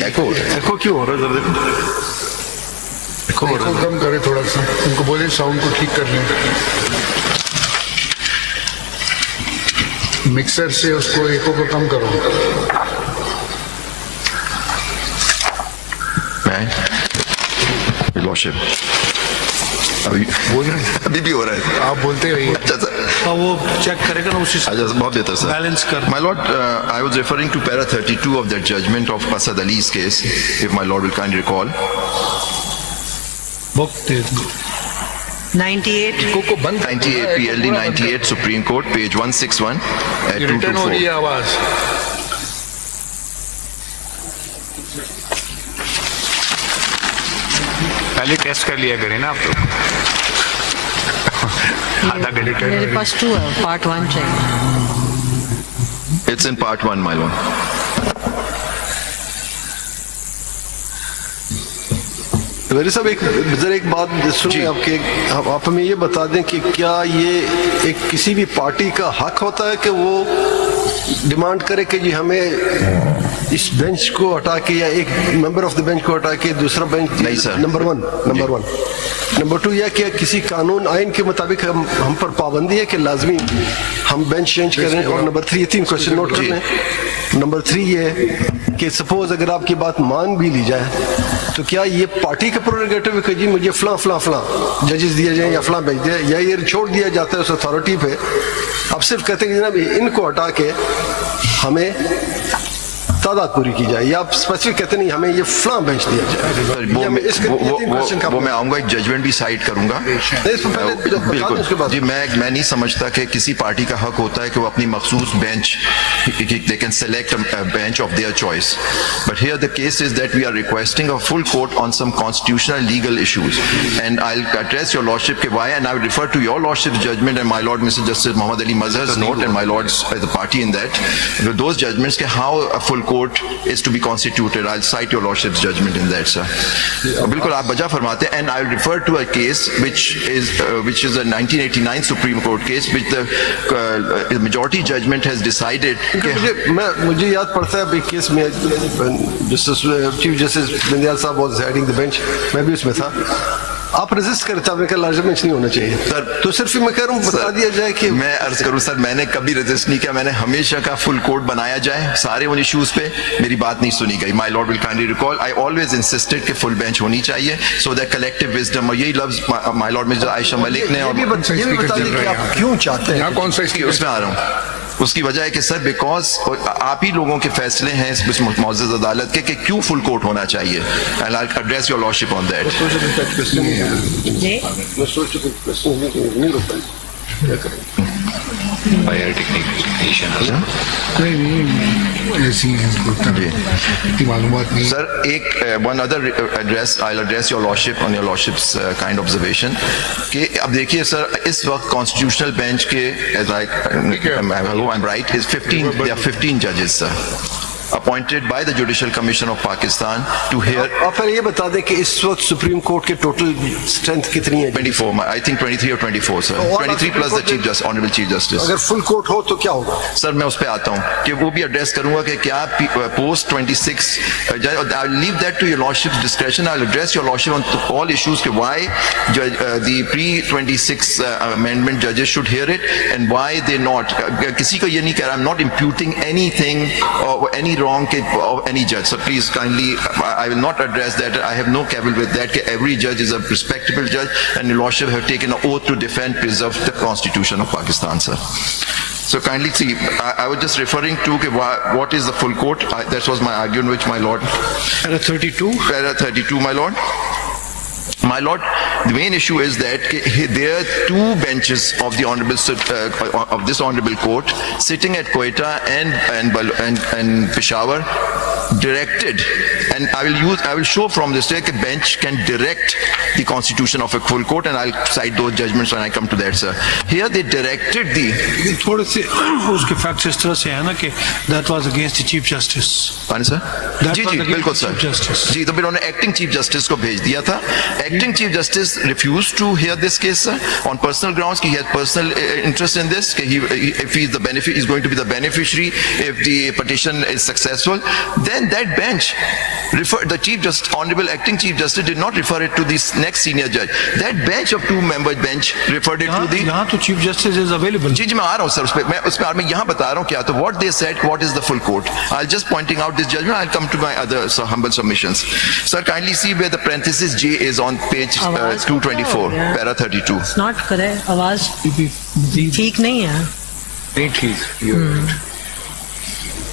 एको एको क्यों हो रहा है जरा देखो। एको हो रहा एको है। कम करे थोड़ा सा, उनको बोले साउंड को ठीक कर लें। मिक्सर से उसको एको को कम करो। लॉर्डशिप अभी भी हो रहा है। आप बोलते रहिए। अच्छा सर, हाँ, वो चेक करेगा ना उसी से अच्छा बहुत बेहतर सर। बैलेंस कर। My lord, I was referring to para 32 of that judgment of Asad Ali's case, if my lord will kindly recall. Book दे दो। 98 एको को बंद कर दो 98 ना, PLD एको पूरा बंद 98 Supreme Court, page 161 at कर दो। रिटर्न हो रही है 224. आवाज। पहले टेस्ट कर लिया करें ना आप लोग। आधा घंटे मेरे पास 2 है, पार्ट 1 चाहिए। It's in part 1, my lord. मेरे साहब जरा एक बात सुनिए आपके, आप हमें ये बता दें कि क्या ये एक किसी भी पार्टी का हक होता है कि वो डिमांड करे कि जी हमें इस बेंच को हटा के या एक मेंबर ऑफ द बेंच को हटा के दूसरा बेंच। नहीं सर। Number one. नंबर 2, या क्या किसी कानून आइन के मुताबिक हम पर पाबंदी है कि लाजमी हम बेंच चेंज करें। और नंबर 3, ये 3 क्वेश्चन नोट कर लें। नंबर 3 ये कि सपोज अगर आपकी बात मान भी ली जाए तो क्या ये पार्टी का प्रोरोगेटिव है कि जी मुझे फलां जजेस दिए जाएं या फलां बेंच दिया, या ये छोड़ दिया जाता है उस अथॉरिटी पे। आप सिर्फ कहते हैं कि जनाब इनको हटा के हमें तादाद पूरी की जाए, या आप स्पेसिफिक कहते नहीं हमें ये फलां बेंच दिया जाए। वो मैं आऊंगा, एक जजमेंट भी साइट करूंगा। बिल्कुल जी, मैं नहीं समझता कि किसी पार्टी का हक होता है कि वो अपनी मखसूस bench, they can select a bench of their choice, but here the case is that we are requesting a full court on some constitutional legal issues, and I'll address your lordship ke why, and I will refer to your lordship's judgment and my lord Mr. Justice Muhammad Ali Mazhar's note and my lord's the party in that, those judgments ke how a full court is to be constituted. I'll cite your lordship's judgment in that, sir. बिल्कुल आप बजा फरमाते हैं, and I'll refer to a case which is a 1989 Supreme Court case which the majority judgment has decided मुझे याद पड़ता है अभी केस में चीफ जस्टिस बंदियाल साहब वाज हेडिंग द बेंच, मैं भी उसमें था। आप रेजिस्ट करते आपने कहा लार्जर बेंच नहीं होना चाहिए सर। तो सिर्फ मैं कह रहा हूँ बता दिया जाए कि मैं अर्ज करूं सर, मैंने कभी रेजिस्ट नहीं किया। मैंने हमेशा का फुल कोर्ट बनाया जाए सारे उन इश्यूज पे, मेरी बात नहीं सुनी गई। My Lord will kindly recall, I always insisted कि फुल बेंच होनी चाहिए सो दैट कलेक्टिव विजडम, और यही लफ्ज माय लॉर्ड मिर्जा आयशा मलिक ने, और ये भी बता दें कि आप क्यों चाहते हैं। यहाँ कौन सा उसमें आ रहा हूँ। उसकी वजह है कि सर बिकॉज आप ही लोगों के फैसले हैं इस मुअज़्ज़ज़ अदालत के कि क्यों फुल कोर्ट होना चाहिए, and I address your lordship on that. जी ऐसी हैं इनको इतनी मालूमात नहीं। सर एक one other address, I address your lordship on your lordship's kind observation कि अब देखिए सर इस वक्त कॉन्स्टिट्यूशनल बेंच के as I am right is 15 जजेस sir appointed by the Judicial Commission of Pakistan to hear। आप ये बता दें कि इस वक्त सुप्रीम कोर्ट के टोटल स्ट्रेंथ कितनी है? 24, I think 23 or 24 sir, 23 plus the chief justice, honorable chief justice। अगर फुल कोर्ट हो तो क्या होगा? सर मैं उस पे आता हूँ कि वो भी एड्रेस करूंगा कि क्या post 26 I leave that to your lordship discretion. I address your lordship on all issues के व्हाई द प्री 26 अमेंडमेंट जजेस should hear it and why they not. किसी को ये नहीं कह रहा, I am not imputing anything any wrong of any judge, so please kindly I will not address that. I have no cavil with that. Every judge is a respectable judge and your lordship have taken an oath to defend, preserve the constitution of Pakistan, sir. So kindly see, I was just referring to what is the full court. That was my argument which my lord Para 32 my lord. My lord, the main issue is that there are 2 benches of the of this honorable court sitting at Quetta and Peshawar directed, and I will show from this that a bench can direct the constitution of a full court, and I'll cite those judgments when I come to that, sir. Here they directed the थोड़े से उसके फैक्ट्स इस तरह से है ना कि that was against the chief justice। Sir जी बिल्कुल सर जी, तो फिर उन्होंने एक्टिंग चीफ जस्टिस को भेज दिया था। Acting chief justice refused to hear this case, sir, on personal grounds. He has personal interest in this. If he is the benefit, is going to be the beneficiary if the petition is successful. Then then that bench referred, the Chief Justice, Honorable Acting Chief Justice did not refer it to the next senior judge. That bench of 2-member bench referred it to the... यहाँ तो chief justice is available. जी मैं आ रहा हूँ सर मैं यहाँ बता रहा हूँ क्या तो what they said, what is the full court. I'll just pointing out this judgment. I'll come to my other humble submissions. Sir, kindly see where the parenthesis J is on page 224, para 32. It's not correct. आवाज ठीक नहीं है. नहीं ठीक.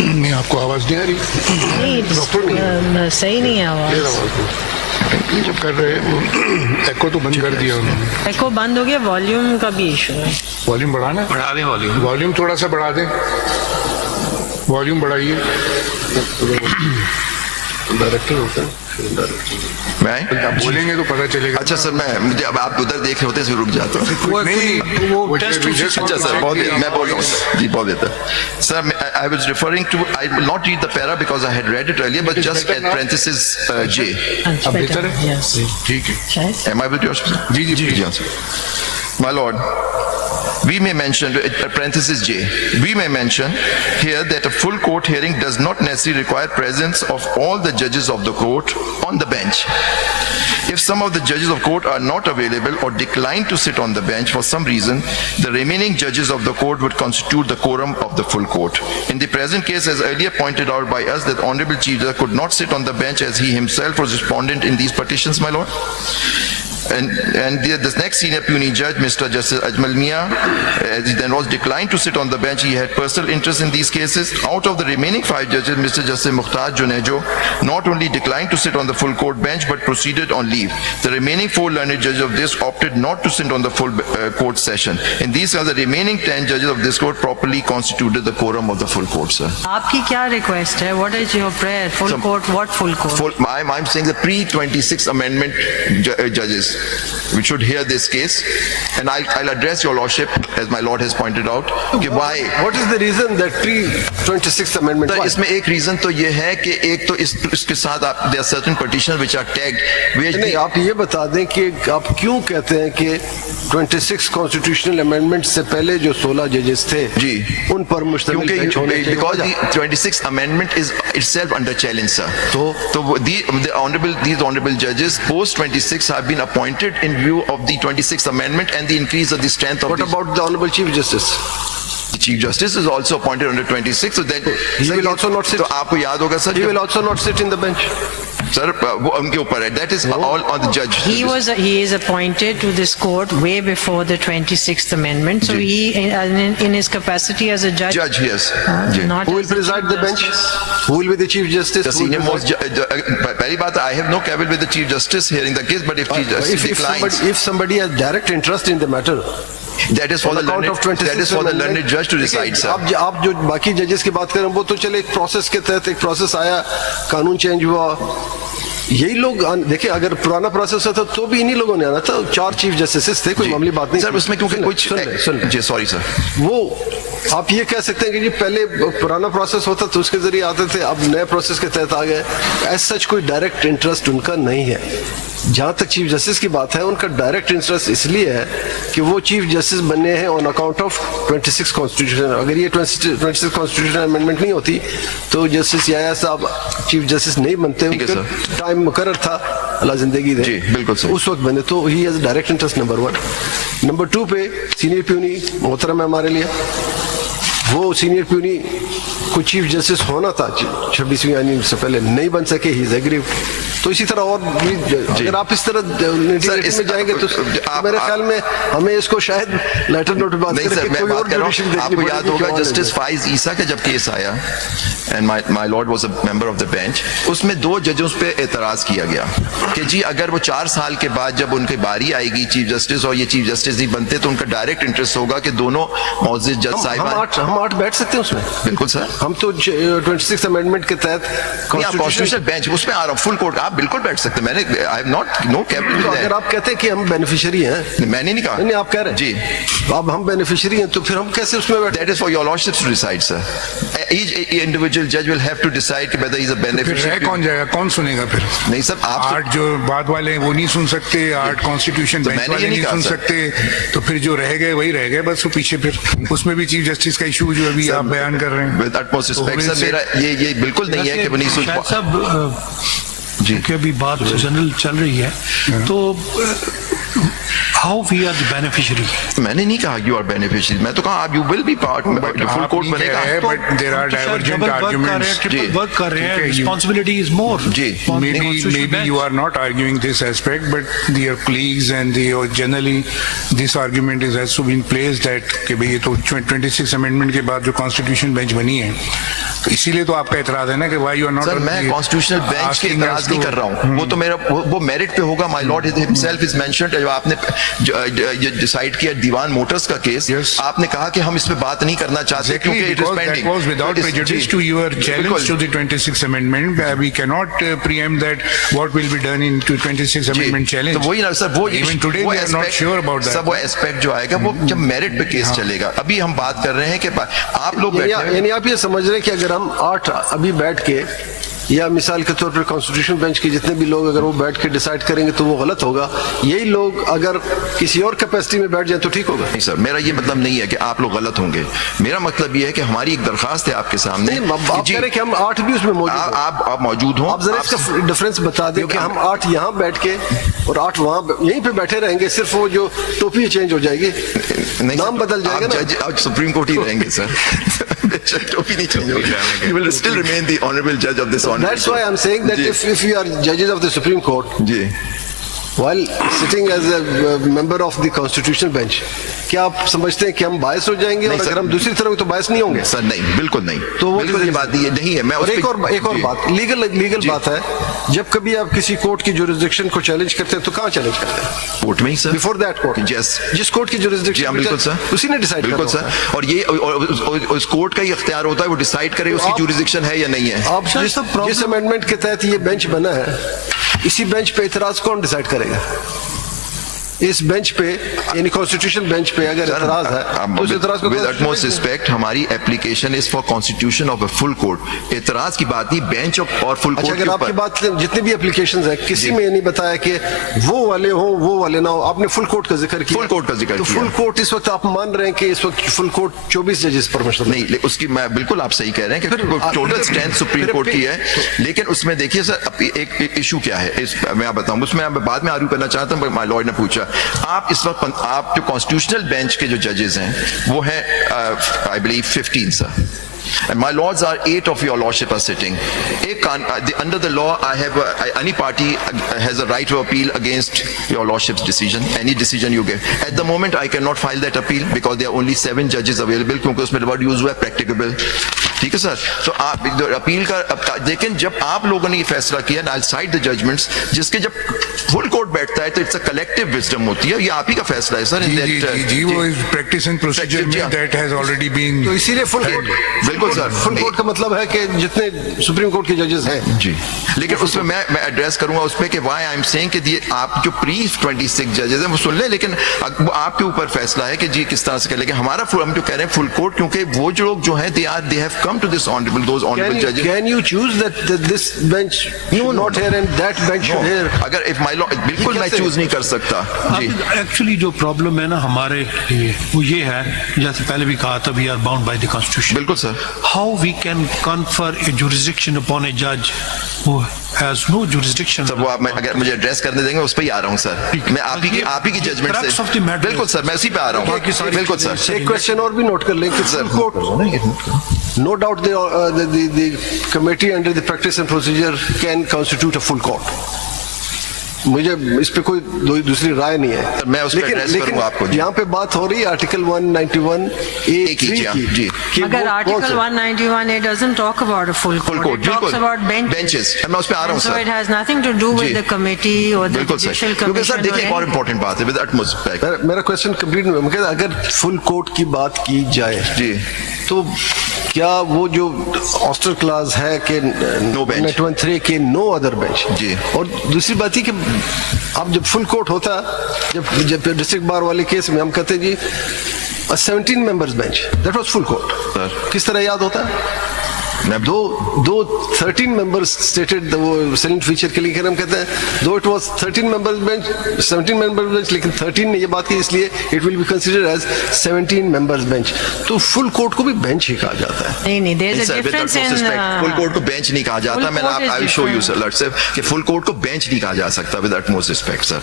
नहीं आपको आवाज नहीं आ रही नहीं सही नहीं है आवाज. ये जब कर रहे हैं एको तो बंद कर दिया उन्होंने. एको बंद हो गया. वॉल्यूम का भी इशू है. वॉल्यूम बढ़ाना है? बढ़ा दें वॉल्यूम. वॉल्यूम थोड़ा सा बढ़ा दें. वॉल्यूम बढ़ाइए. डायरेक्टर होता है मैं आप बोलेंगे तो पता चलेगा. अच्छा सर मुझे अब आप उधर देख रहे होते हैं रुक जाता हूँ. वो टेस्ट अच्छा सर बहुत मैं बोल रहा हूँ जी बहुत बेहतर sir. I was referring to, I will not read the para because I had read it earlier, but just at parenthesis J. It's better. Yes. ठीक है. शायद. Am I with yours? Ji ji ji sir. My lord, we may mention, parenthesis J, we may mention here that a full court hearing does not necessarily require presence of all the judges of the court on the bench. If some of the judges of court are not available or decline to sit on the bench for some reason, the remaining judges of the court would constitute the quorum of the full court. In the present case, as earlier pointed out by us, that Honorable Chief Justice could not sit on the bench as he himself was respondent in these petitions, my lord. And the next senior puisne judge, Mr. Justice Ajmal Mia, as he then was declined to sit on the bench, he had personal interest in these cases. Out of the remaining 5 judges, Mr. Justice Mukhtar Junejo not only declined to sit on the full court bench but proceeded on leave. The remaining 4 learned judges of this opted not to sit on the full court session. In these cases, the remaining 10 judges of this court properly constituted the quorum of the full court, sir. आपकी क्या request है? What is your prayer? Full court? What full court? I'm saying the pre-26 amendment judges, which should hear this case, and I'll address your lordship as my lord has pointed out कि why. What is the reason that pre-26th amendment? तो why? इसमें एक रीजन तो ये है कि एक तो इसके साथ आप there are certain petitions which are tagged which नहीं आप ये बता दें कि आप क्यों कहते हैं कि 26 कॉन्स्टिट्यूशनल अमेंडमेंट से पहले जो 16 जजेस थे जी उन पर मुश्तमिल बेंच होने चाहिए. because the 26th amendment is itself under challenge, sir. So these honorable judges post 26 have been appointed in view of the 26th amendment and the increase of the strength of What about the Honorable Chief Justice? the Chief Justice is also appointed under 26, so then He will also not sit. तो आपको याद होगा sir He will also not sit in the bench. Sir वो उनके ऊपर है. That is all on the judge. He is appointed to this court way before the 26th amendment. So he, in his capacity as a judge, Judge, yes. Ji. not Who will as the preside Chief the bench? Justice. Who will be the Chief Justice? The Who will senior most preside? पहली बात I have no quibble with the Chief Justice hearing the case, but if Chief Justice declines, if somebody has direct interest in the matter, that is for the account learned, of 26 that is for the learned judge to decide, sir. आप जो बाकी जजेस की बात करें वो तो चले एक प्रोसेस के तहत एक प्रोसेस आया, कानून चेंज हुआ, यही लोग देखिए अगर पुराना प्रोसेस होता तो भी इन्हीं लोगों ने आना था. 4 चीफ जस्टिस थे, कोई मामूली बात नहीं. सर उसमें क्योंकि कुछ सुन जी सॉरी सर वो आप ये कह सकते हैं कि जी पहले पुराना प्रोसेस होता तो उसके जरिए आते थे, अब नए प्रोसेस के तहत आ गए. एज सच कोई डायरेक्ट इंटरेस्ट उनका नहीं है. जहां तक चीफ जस्टिस की बात है उनका डायरेक्ट इंटरेस्ट इसलिए है कि वो चीफ जस्टिस बने हैं ऑन अकाउंट ऑफ 26 कॉन्स्टिट्यूशन. अगर ये 26 कॉन्स्टिट्यूशन अमेंडमेंट नहीं होती तो जस्टिस याया साहब चीफ जस्टिस नहीं बनते. उनका टाइम मुकर्रर था, अल्लाह जिंदगी दे. जी बिल्कुल सर. उस वक्त बने तो he has direct interest. Number 1. नंबर 2 पे सीनियर प्यूनी मोहतरम है हमारे लिए. वो सीनियर प्यूनी को चीफ जस्टिस होना था 26वीं आईन से पहले, नहीं बन सके. He is aggrieved. तो इसी तरह और भी अगर आप इस तरह में जाएंगे तो मेरे ख्याल में हमें इसको शायद लेटर नोट बात नहीं सर मैं बात कर रहा हूँ. आपको याद होगा जस्टिस फाइज ईसा का जब केस आया and my Lord was a member of the bench, उसमें 2 जजों पे एतराज किया गया कि जी अगर वो 4 साल के बाद जब उनकी बारी आएगी चीफ जस्टिस और ये चीफ जस्टिस नहीं बनते तो उनका डायरेक्ट इंटरेस्ट होगा कि दोनों मौजूद जज साहिबान हम 8 बैठ सकते हैं उसमें. बिल्कुल सर. हम तो 26 अमेंडमेंट के तहत कॉन्स्टिट्यूशनल बेंच उसमें आ रहा हूँ. फुल कोर्ट आप बिल्कुल बैठ सकते हैं. मैंने I have not know cabinet. अगर आप कहते हैं कि हम बेनिफिशियरी हैं, मैंने नहीं कहा. नहीं आप कह रहे हैं जी अब हम बेनिफिशियरी हैं तो फिर हम कैसे उसमें बैठे? That is for your lordship to decide sir. each individual judge will have to decide whether he's a फिर रह beneficiary. कौन जाएगा, कौन सुनेगा फिर? नहीं सर, आप आठ जो बाद वाले हैं वो नहीं सुन सकते, आठ कॉन्स्टिट्यूशन तो बेंच मैंने वाले ये नहीं नहीं कहा, सुन सर। सकते, तो फिर जो रह गए वही रह गए बस। वो पीछे फिर उसमें भी चीफ जस्टिस का इशू जो अभी आप बयान कर रहे हैं। विद utmost तो respect, वो सर मेरा ये बिल्कुल नहीं है कि वो नहीं सुन शायद पा- सब जी। क्योंकि अभी बात जनरल चल रही है, तो how we are the beneficiary? मैंने नहीं कहा यू आर बेनिफिशियरी, मैं तो कहा आप you will be part, full court बनेगा। But there are divergent arguments. Triple work कर रहे हैं, ठीक है, रिस्पांसिबिलिटी इज मोर। जी। Maybe you are not arguing this aspect, but your colleagues and generally this argument has been placed that कि भाई ये तो 26 amendment के बाद जो constitution bench बनी है, तो इसीलिए तो आपका एतराज है ना कि why you are not sir मैं कॉन्स्टिट्यूशनल बेंच के इतराज नहीं कर रहा हूँ, वो तो मेरा वो मेरिट पे होगा। My Lord himself is mentioned, जो आपने डिसाइड किया दीवान मोटर्स का केस, Yes. आपने कहा कि हम इस पे बात नहीं करना चाहते क्योंकि it is because that pending. was without prejudice to your challenge to the 26th amendment. We cannot preempt that what will be done in 26th amendment challenge. तो वही ना सर, वो Even today वो we are not aspect- sure about that. Sir वो एस्पेक्ट जो आएगा वो जब मेरिट पे केस चलेगा। अभी हम बात कर रहे हैं कि आप लोग बैठे हैं- यानी आप ये समझ रहे हैं कि अगर हम 8 अभी बैठ के, या मिसाल के तौर पर कॉन्स्टिट्यूशन बेंच के जितने भी लोग अगर वो बैठ के डिसाइड करेंगे तो वो गलत होगा, यही लोग अगर किसी और कैपेसिटी में बैठ जाए तो ठीक होगा। नहीं सर, मेरा ये मतलब नहीं है कि आप लोग गलत होंगे। मेरा मतलब ये है कि हमारी एक दरखास्त है आपके सामने। नहीं, आप कह रहे हैं कि हम 8 भी उसमें मौजूद हैं। आप मौजूद हो, आप जरा इसका डिफरेंस बता दें कि हम 8 यहाँ बैठ के और 8 वहाँ यहीं पे बैठे रहेंगे, सिर्फ वो जो टोपी चेंज हो जाएगी, नहीं नाम सर, बदल जाएगा आप ना। जज आज सुप्रीम कोर्ट ही रहेंगे सर। टोपी नहीं चेंज होगी। You will still remain the honorable judge of this honorable That's why I'm saying that ji. if you are judges of the Supreme Court, ji while sitting as a member of the constitutional bench, क्या आप समझते हैं कि हम बायस हो जाएंगे? नहीं और सर। अगर हम दूसरी तरफ तो बायस नहीं होंगे। सर नहीं, बिल्कुल नहीं। तो वो बिल्कुल ये बात नहीं है। मैं और उस एक पे- और जी। बात, लीगल जी। बात है, जब कभी आप किसी कोर्ट की जुरिस्डिक्शन को चैलेंज करते हैं तो कहाँ चैलेंज करते हैं? कोर्ट में ही sir. Before that court, Yes। जिस कोर्ट की जी जुरिस्डिक्शन हाँ, बिल्कुल सर, उसी ने डिसाइड बिल्कुल करना होता सर। और ये उस कोर्ट का ही इख्तियार होता है, वो डिसाइड करे उसकी आप- जुरिस्डिक्शन है या नहीं है। है। आप जिस अमेंडमेंट के तहत ये बेंच बना है, इसी बेंच पे इतराज कौन डिसाइड करेगा? इस बेंच पे यानी कॉन्स्टिट्यूशन बेंच पे अगर इतराज है तो उस इतराज को विद utmost respect, हमारी application is for constitution of a full court. एतराज की बात नहीं बेंच और फुल अच्छा, कोर्ट अगर के आपकी ऊपर। बात जितनी भी एप्लीकेशंस है, किसी में ये नहीं बताया कि वो वाले हो वो वाले ना हो, आपने फुल कोर्ट का जिक्र किया। फुल कोर्ट का जिक्र तो किया। फुल कोर्ट इस वक्त आप मान रहे हैं कि इस वक्त फुल कोर्ट 24 जजेस पर मुश्तमिल है। नहीं, उसकी मैं बिल्कुल आप सही कह रहे हैं कि फिर- टोटल स्ट्रेंथ सुप्रीम फिर- कोर्ट की है, लेकिन उसमें देखिए सर एक इशू क्या है, मैं आप बताऊं, उसमें मैं बाद में आर्ग्यू करना चाहता हूं। माय लॉर्ड ने पूछा, आप इस वक्त आप जो कॉन्स्टिट्यूशनल बेंच के जो जजेस हैं वो है I believe 15 sir, and my lords are 8 of your lordship are sitting. Under the law, any party has a right to appeal against your lordship's decision, any decision you give. At the moment, I cannot file that appeal because there are only 7 judges available, क्योंकि उसमें word use हुआ है practicable. ठीक है सर, तो आप अपील का, लेकिन जब आप लोगों ने ये फैसला किया, I'll cite the judgments, जिसके जब फुल कोर्ट बैठता है तो इट्स अ कलेक्टिव विजडम होती है, ये आप ही का फैसला है सर। जी वो इस प्रैक्टिस एंड प्रोसीजर में दैट हैज ऑलरेडी बीन। तो इसीलिए फुल कोर्ट, बिल्कुल सर, फुल कोर्ट का मतलब है कि जितने सुप्रीम कोर्ट के जजेस हैं। जी, लेकिन उसमें मैं एड्रेस करूंगा उसमें कि व्हाई आई एम सेइंग कि ये आप जो प्री 26 जजेस हैं वो सुन ले, लेकिन वो आपके ऊपर फैसला है कि जी किस तरह से कर। लेकिन हमारा हम जो कह रहे हैं फुल कोर्ट, क्योंकि वो जो लोग जो हैं they have come to this honourable, those honourable जजेस। Can you choose that this bench should not hear and that bench should hear? अगर इफ माय लॉ, बिल्कुल मैं चूज नहीं कर सकता जी। एक्चुअली जो प्रॉब्लम है ना हमारे लिए वो ये है, जैसे पहले भी कहा था, we are bound by the constitution. बिल्कुल sir, how we can confer a jurisdiction upon a जज who has no jurisdiction? Sir वो आप अगर मुझे एड्रेस करने देंगे उस पर ही आ रहा हूँ सर, मैं आप ही की जजमेंट crux of the से, matter बिल्कुल सर, मैं उसी पे आ रहा हूँ, बिल्कुल सर। एक क्वेश्चन और भी नोट कर लें कि full court, no doubt the committee under the practice and procedure can constitute a full court. मुझे इस पे कोई दूसरी राय नहीं है, मैं उस पे address करूंगा आपको जी। यहाँ पे बात हो रही है आर्टिकल 191A की, जी, हाँ, जी। कि Agar वो कौन Article सा- 191A doesn't talk about a full full court. Court It talks बिल्कुल, about बेंचेस, मैं उस पे आ रहा हूँ So it sir. has nothing to do with जी। the committee or the बिल्कुल judicial सर, क्योंकि सर commission. देखिए एक और इम्पोर्टेंट बात है, विद utmost respect मेरा क्वेश्चन कंप्लीट नहीं हुआ। अगर फुल कोर्ट की बात की जाए जी, तो क्या वो जो ऑस्टर क्लास है कि No bench. 913 के नो अदर बेंच जी। और दूसरी बात ही कि अब जब फुल कोर्ट होता, जब डिस्ट्रिक्ट बार वाले केस में हम कहते जी 17 members bench, that was full court. Sir. किस तरह याद होता है? दो 13 मेंबर्स स्टेटेड वो सेनेट फीचर के लिए हम कहते हैं दो it was 13 members bench 17 members bench लेकिन 13 ने ये बात की इसलिए it will be considered as 17 members bench तो फुल कोर्ट को भी बेंच ही कहा जाता है नहीं, there's a Sir, with difference utmost in. respect, full court को बेंच नहीं कहा जाता. full मैंने court is I show you different. Sir lord साहब कि फुल कोर्ट को बेंच नहीं कहा जा सकता विद utmost रिस्पेक्ट सर.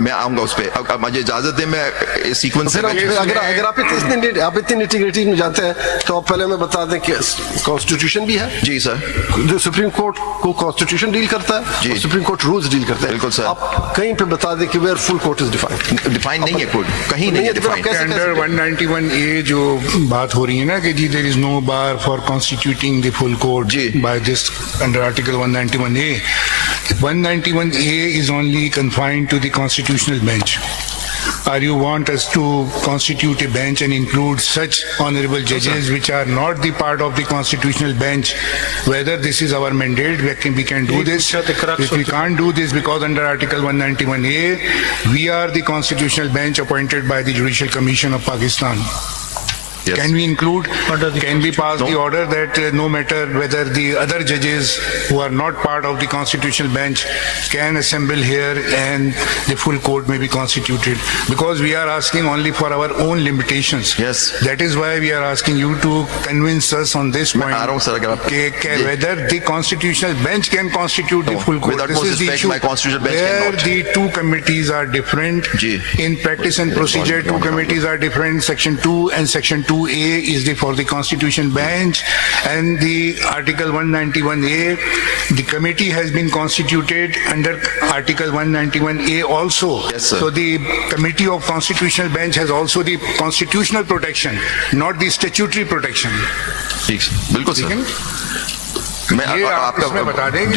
मैं आऊंगा उस पे. अब मुझे इजाजत दें मैं सीक्वेंस फिर अगर आप इतनी निटिग्रिटी में जाते हैं तो आप पहले हमें बता दें कि कॉन्स्टिट्यूशन भी है जी सर. जो सुप्रीम कोर्ट को कॉन्स्टिट्यूशन डील करता है जी. और सुप्रीम कोर्ट रूल्स डील करता है बिल्कुल सर. आप कहीं पे बता दें कि where full court is defined define नहीं है कोई कहीं नहीं है तो फिर आप डिफाइन. कैसे अंडर 191A जो बात हो रही है ना कि जी there is no bar for constituting the full court जी. By this under article 191A 191A is only confined to the constitutional bench. Or you want us to constitute a bench and include such honorable judges which are not the part of the constitutional bench? Whether this is our mandate, we can do this. If we can't do this because under Article 191A, we are the constitutional bench appointed by the Judicial Commission of Pakistan. Yes. Can we include, can we pass No. the order that no matter whether the other judges who are not part of the constitutional bench can assemble here and the full court may be constituted? Because we are asking only for our own limitations. Yes. That is why we are asking you to convince us on this मैं point. आ रहा हूं सर अगर आप जी. Whether the constitutional bench can constitute the No. full court. With This utmost is the respect, issue. my constitutional bench Where cannot. the two committees are different. Ji. In practice and procedure, two committees are different. Section 2 and Section 2A is for the Constitution bench, and the Article 191A, the committee has been constituted under Article 191A also. Yes, sir. So the Committee of Constitutional Bench has also the constitutional protection, not the statutory protection. ठीक बिल्कुल ठीक है सर. ना? मैं ये आप इसमें बता दें कि